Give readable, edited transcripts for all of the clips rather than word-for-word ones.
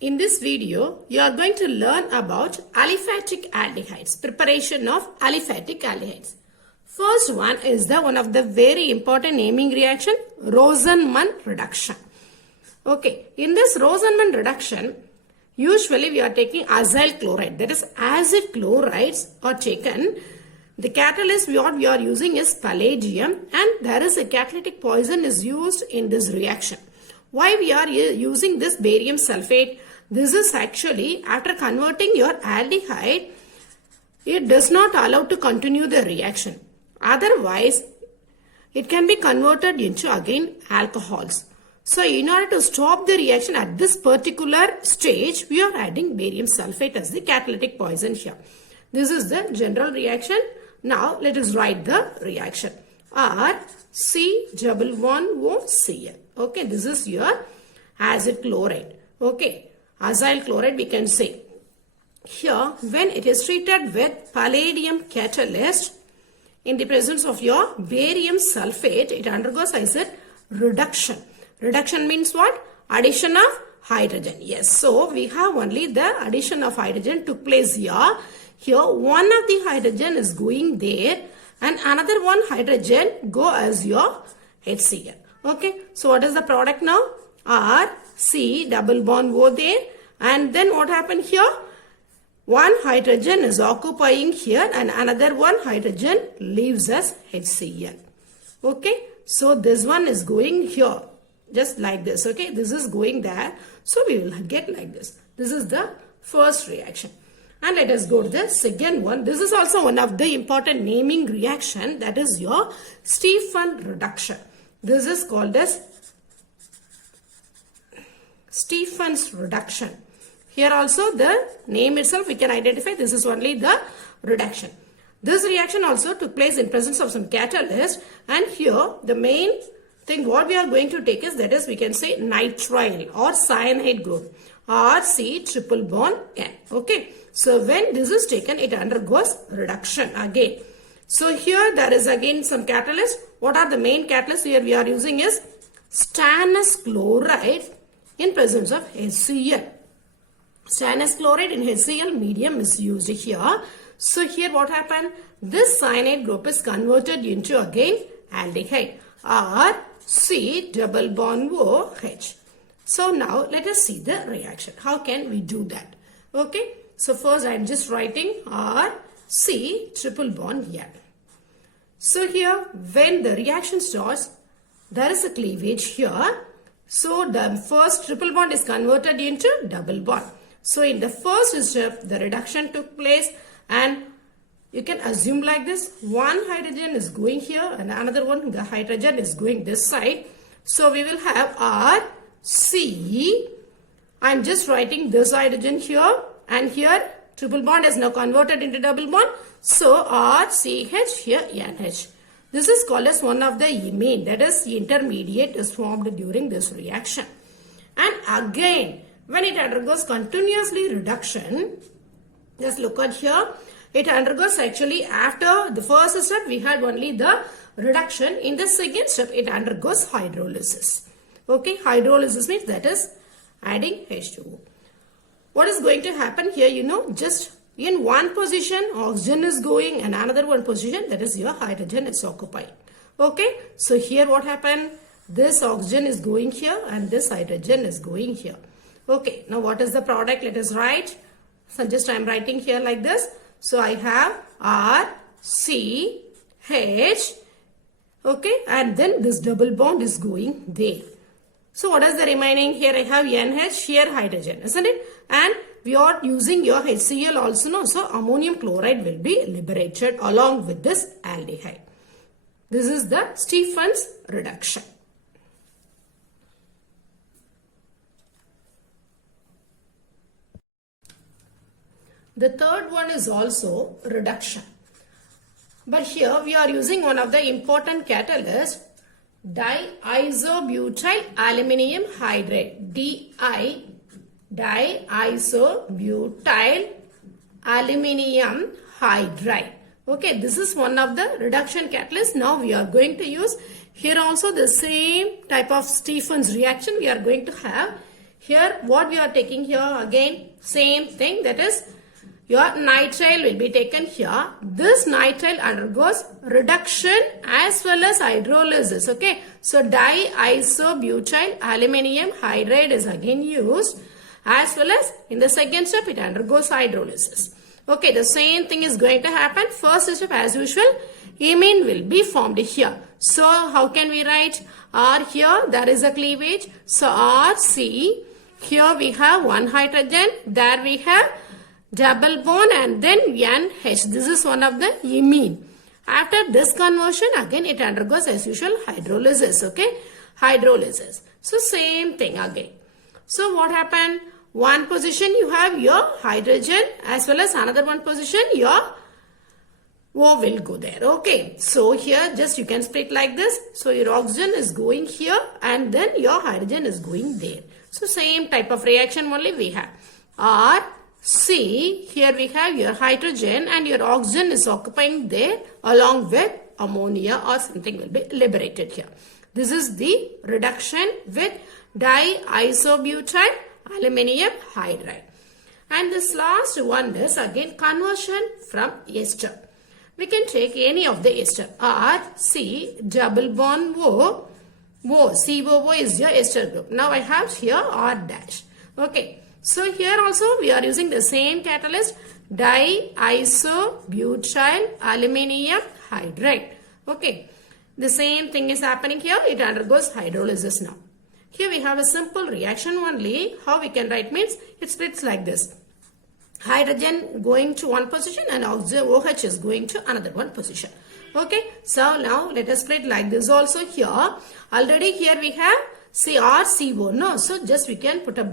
In this video, you are going to learn about aliphatic aldehydes, preparation of aliphatic aldehydes. First one is one of the very important naming reaction, Rosenman reduction. Okay, in this Rosenman reduction, usually we are taking acyl chloride, that is acid chlorides are taken. The catalyst what we are using is palladium, and there is a catalytic poison is used in this reaction. Why we are using this barium sulfate? This is actually after converting your aldehyde, it does not allow to continue the reaction. Otherwise, it can be converted into again alcohols. So in order to stop the reaction at this particular stage, we are adding barium sulfate as the catalytic poison here. This is the general reaction. Now let us write the reaction. RC11OCl. Okay, this is your acid chloride. Okay, acyl chloride we can say. Here, when it is treated with palladium catalyst in the presence of your barium sulfate, it undergoes, I said, reduction. Reduction means what? Addition of hydrogen. Yes, so we have only the addition of hydrogen took place here. Here, one of the hydrogen is going there and another one hydrogen go as your HCl. Okay, so what is the product now? R, C, double bond O there, and then what happened here? One hydrogen is occupying here and another one hydrogen leaves as HCl. Okay, so this one is going here, just like this. Okay, this is going there, so we will get like this. This is the first reaction. And let us go to the second one. This is also one of the important naming reaction, that is your Stephan reduction. This is called as Stephan's reduction. Here also the name itself we can identify, this is only the reduction. This reaction also took place in presence of some catalyst, and here the main thing what we are going to take is, that is we can say nitrile or cyanide group, RC triple bond N. Okay, so when this is taken, it undergoes reduction again. So here there is again some catalyst. What are the main catalysts here we are using is stannous chloride in presence of HCl. Stannous chloride in HCl medium is used here. So here what happened? This cyanide group is converted into again aldehyde, RC double bond OH. So now let us see the reaction. How can we do that? Okay, so first I am just writing RC triple bond N. So here when the reaction starts, there is a cleavage here. So the first triple bond is converted into double bond. So in the first step, the reduction took place, and you can assume like this. One hydrogen is going here and another one, the hydrogen is going this side. So we will have RC. I am just writing this hydrogen here, and here triple bond is now converted into double bond. So RCH here NH. This is called as one of the imine, that is intermediate is formed during this reaction. And again, when it undergoes continuously reduction, just look at here, it undergoes actually after the first step we had only the reduction. In the second step it undergoes hydrolysis. Okay, hydrolysis means that is adding H2O. What is going to happen here, you know, just in one position oxygen is going and another one position, that is your hydrogen is occupied. Okay, so here what happened? This oxygen is going here and this hydrogen is going here. Okay, now what is the product? Let us write. So just I am writing here like this. So I have RCH. Okay, and then this double bond is going there. So what is the remaining? Here I have NH, here hydrogen, isn't it? And we are using your HCl also, no? So ammonium chloride will be liberated along with this aldehyde. This is the Stephan's reduction. The third one is also reduction. But here we are using one of the important catalysts, diisobutyl aluminium hydride, diisobutyl aluminium hydride. Okay, this is one of the reduction catalysts. Now we are going to use here also the same type of Stephan's reaction we are going to have. Here what we are taking here again, same thing, that is your nitrile will be taken here. This nitrile undergoes reduction as well as hydrolysis. Okay. So diisobutyl aluminum hydride is again used, as well as in the second step it undergoes hydrolysis. Okay. The same thing is going to happen. First step as usual, imine will be formed here. So how can we write? R here there is a cleavage. So RC, here we have one hydrogen, there we have double bond and then NH. This is one of the imine. After this conversion, again it undergoes as usual hydrolysis. Okay, hydrolysis. So same thing again. So what happened? One position you have your hydrogen, as well as another one position your O will go there. Okay, so here just you can split like this. So your oxygen is going here and then your hydrogen is going there. So same type of reaction only we have. R, C, here we have your hydrogen and your oxygen is occupying there along with ammonia or something will be liberated here. This is the reduction with diisobutyl aluminum hydride. And this last one is again conversion from ester. We can take any of the ester. R, C, double bond O, COO is your ester group. Now I have here R dash. Okay. So here also we are using the same catalyst, diisobutyl aluminum hydride. Okay. The same thing is happening here. It undergoes hydrolysis now. Here we have a simple reaction only. How we can write means it splits like this. Hydrogen going to one position and oxygen OH is going to another one position. Okay. So now let us split like this also here. Already here we have CrCO. No. So just we can put a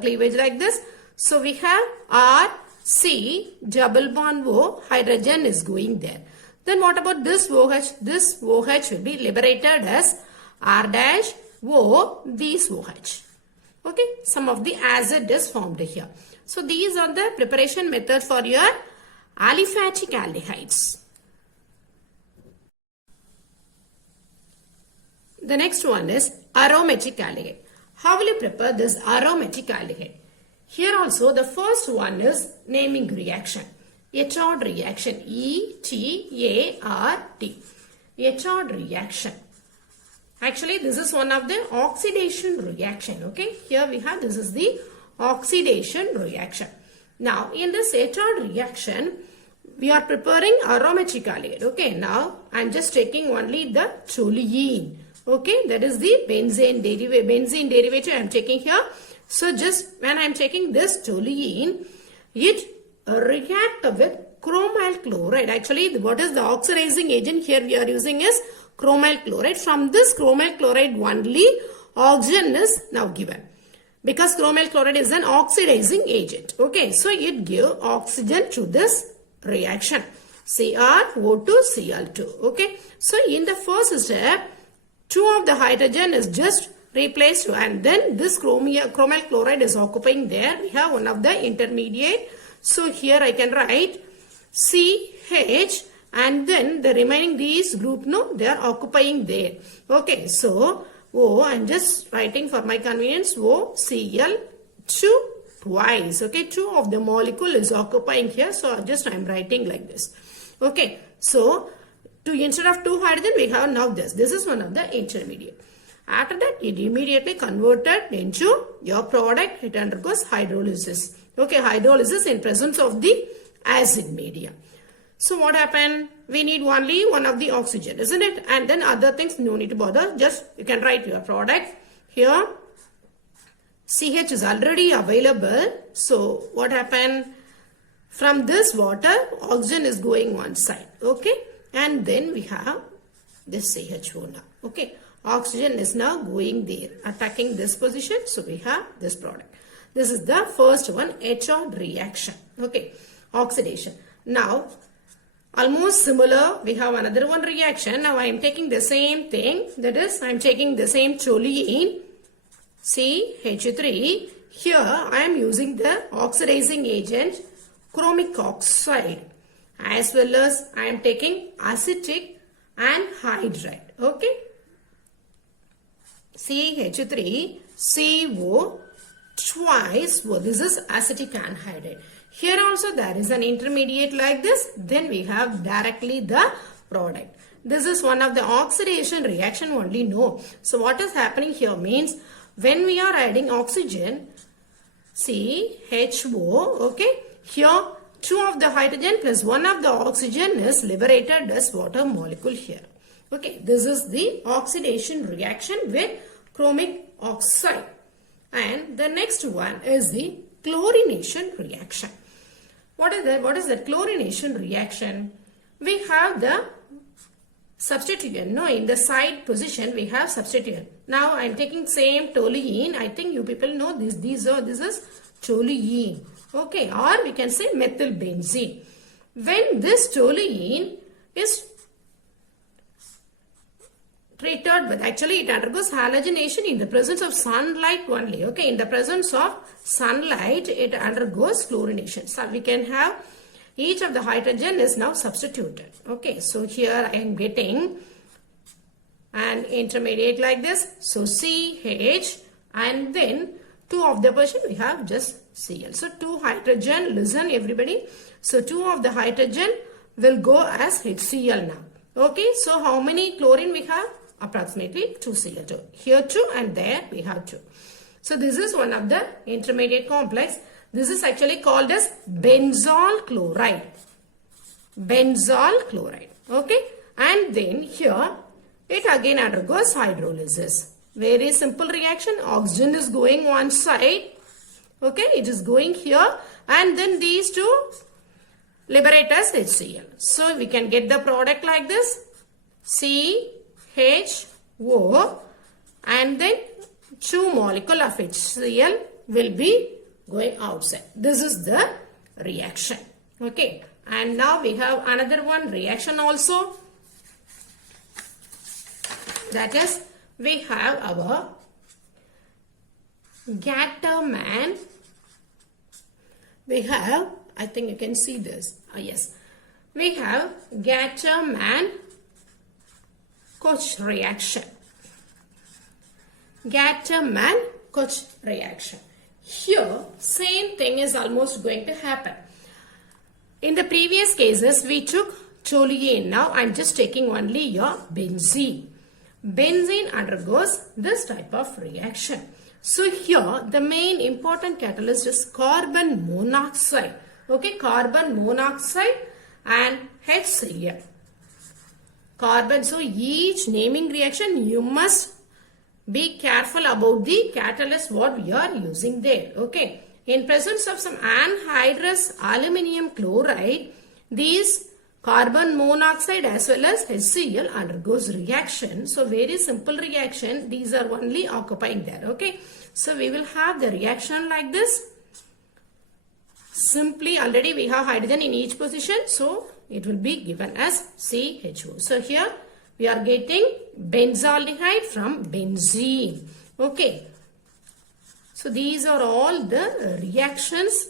cleavage like this. So we have RC double bond O, hydrogen is going there. Then what about this OH? This OH will be liberated as R dash O, these OH. Okay. Some of the acid is formed here. So these are the preparation methods for your aliphatic aldehydes. The next one is aromatic aldehyde. How will you prepare this aromatic aldehyde? Here also the first one is naming reaction. Etard reaction. E-T-A-R-T. Etard reaction. Actually this is one of the oxidation reaction. Okay. Here we have this is the oxidation reaction. Now in this etard reaction we are preparing aromatic aldehyde. Okay. Now I am just taking only the toluene. Okay, that is the benzene derivative I am taking here. So just when I am taking this toluene, it react with chromyl chloride. Actually, what is the oxidizing agent here we are using is chromyl chloride. From this chromyl chloride only oxygen is now given. Because chromyl chloride is an oxidizing agent. Okay, so it gives oxygen to this reaction. CrO2, Cl2. Okay, so in the first step, 2 of the hydrogen is just replaced and then this chromyl chloride is occupying there. We have one of the intermediate. So here I can write CH and then the remaining these group, no, they are occupying there. Okay, so O, I am just writing for my convenience, OCl2 twice. Okay, 2 of the molecule is occupying here. So just I am writing like this. Okay, so instead of 2 hydrogen we have now this. This is one of the intermediate. After that it immediately converted into your product. It undergoes hydrolysis. Okay, hydrolysis in presence of the acid medium. So what happened? We need only one of the oxygen, isn't it? And then other things no need to bother. Just you can write your product. Here CH is already available. So what happened? From this water oxygen is going one side. Okay. And then we have this CHO now. Okay. Oxygen is now going there, attacking this position. So we have this product. This is the first one, Etard reaction. Okay. Oxidation. Now, almost similar, we have another one reaction. Now I am taking the same thing. That is, I am taking the same toluene, CH3. Here I am using the oxidizing agent, chromic oxide. As well as I am taking acetic anhydride. Okay. CH3CO twice. Well, this is acetic anhydride. Here also there is an intermediate like this. Then we have directly the product. This is one of the oxidation reaction only. No. So what is happening here means when we are adding oxygen, CHO, okay, here 2 of the hydrogen plus 1 of the oxygen is liberated as water molecule here. Okay, this is the oxidation reaction with chromic oxide. And the next one is the chlorination reaction. What is that? What is the chlorination reaction? We have the substituent. No, in the side position we have substituent. Now I am taking same toluene. I think you people know this. This is toluene. Okay, or we can say methylbenzene. When this toluene is treated with, actually it undergoes halogenation in the presence of sunlight only. Okay, in the presence of sunlight it undergoes chlorination. So we can have each of the hydrogen is now substituted. Okay, so here I am getting an intermediate like this. So CH and then 2 of the portion we have just Cl. So 2 hydrogen, listen everybody. So 2 of the hydrogen will go as HCl now. Okay, so how many chlorine we have? Approximately 2 Cl2. Here 2 and there we have 2. So this is one of the intermediate complex. This is actually called as benzol chloride. Benzol chloride. Okay. And then here it again undergoes hydrolysis. Very simple reaction. Oxygen is going one side. Okay. It is going here. And then these two liberate as HCl. So we can get the product like this. CHO and then 2 molecule of HCl will be going outside. This is the reaction. Okay. And now we have another one reaction also. That is, we have our Gattermann. We have, I think you can see this. Yes. We have Gattermann-Koch reaction. Gattermann-Koch reaction. Here, same thing is almost going to happen. In the previous cases, we took toluene. Now, I am just taking only your benzene. Benzene undergoes this type of reaction. So, here, the main important catalyst is carbon monoxide. Okay, carbon monoxide and HCl. Carbon. So, each naming reaction, you must be careful about the catalyst what we are using there. Okay. In presence of some anhydrous aluminum chloride, these carbon monoxide as well as HCl undergoes reaction. So very simple reaction. These are only occupying there. Okay. So we will have the reaction like this. Simply already we have hydrogen in each position. So it will be given as CHO. So here we are getting benzaldehyde from benzene. Okay. So these are all the reactions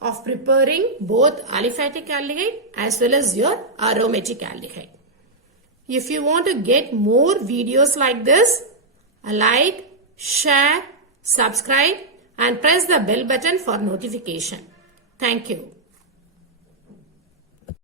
of preparing both aliphatic aldehyde as well as your aromatic aldehyde. If you want to get more videos like this, like, share, subscribe and press the bell button for notification. Thank you.